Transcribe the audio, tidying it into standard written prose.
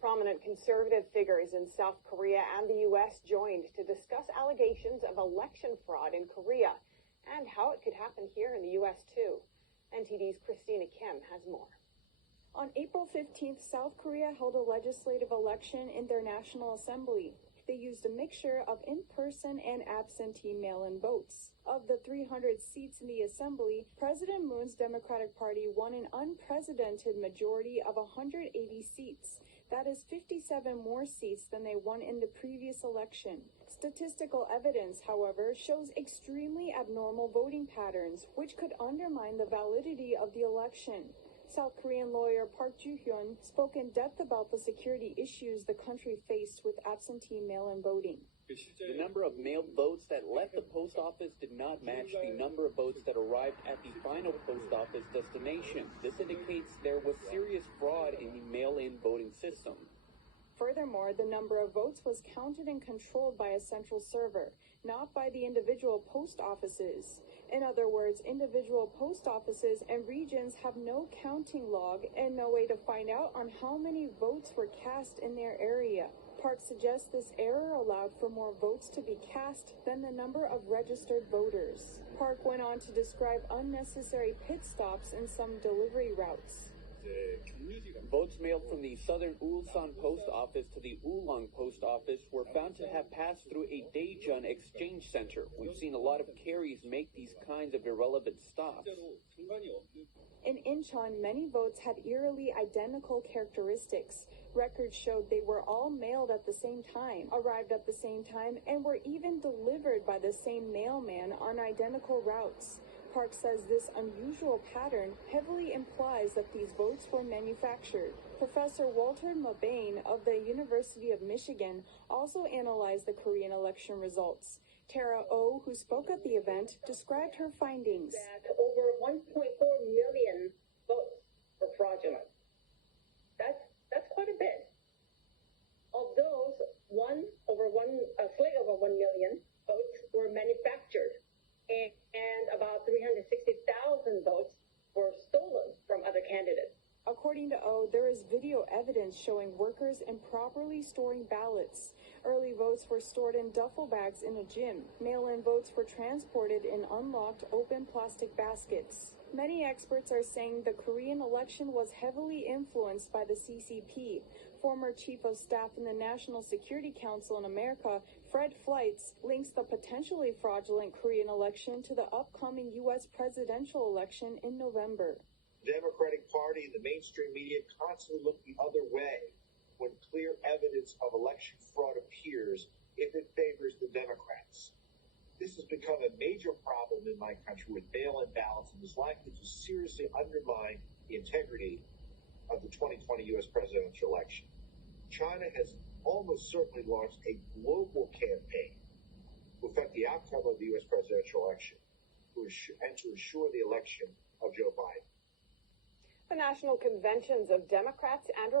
Prominent conservative figures in South Korea and the U.S. joined to discuss allegations of election fraud in Korea and how it could happen here in the U.S. too. NTD's Christina Kim has more. On April 15th, South Korea held a legislative election in their National Assembly. They used a mixture of in-person and absentee mail-in votes. Of the 300 seats in the assembly, President Moon's Democratic Party won an unprecedented majority of 180 seats. That is 57 more seats than they won in the previous election. Statistical evidence, however, shows extremely abnormal voting patterns, which could undermine the validity of the election. South Korean lawyer Park Ju-hyun spoke in depth about the security issues the country faced with absentee mail-in voting. The number of mailed votes that left the post office did not match the number of votes that arrived at the final post office destination. This indicates there was serious fraud in the mail-in voting system. Furthermore, the number of votes was counted and controlled by a central server, not by the individual post offices. In other words, individual post offices and regions have no counting log and no way to find out on how many votes were cast in their area. Park suggests this error allowed for more votes to be cast than the number of registered voters. Park went on to describe unnecessary pit stops in some delivery routes. Votes mailed from the southern Ulsan post office to the Ulong post office were found to have passed through a Daejeon exchange center. We've seen a lot of carriers make these kinds of irrelevant stops. In Incheon, many votes had eerily identical characteristics. Records showed they were all mailed at the same time, arrived at the same time, and were even delivered by the same mailman on identical routes. Park says this unusual pattern heavily implies that these votes were manufactured. Professor Walter Mabane of the University of Michigan also analyzed the Korean election results. Tara Oh, who spoke at the event, described her findings. That over 1.4 million votes were fraudulent. That's quite a bit. Of those, a slate over 1 million votes were manufactured, and about 360,000 votes were stolen from other candidates. According to O, there is video evidence showing workers improperly storing ballots. Early votes were stored in duffel bags in a gym. Mail-in votes were transported in unlocked open plastic baskets. Many experts are saying the Korean election was heavily influenced by the CCP. Former Chief of Staff in the National Security Council in America, Fred Fleitz, links the potentially fraudulent Korean election to the upcoming U.S. presidential election in November. The Democratic Party and the mainstream media constantly look the other way when clear evidence of election fraud appears if it favors the Democrats. This has become a major problem in my country with mail-in ballots and is likely to seriously undermine the integrity of the 2020 U.S. presidential election. China has almost certainly launched a global campaign to affect the outcome of the U.S. presidential election and to ensure the election of Joe Biden. The national conventions of Democrats and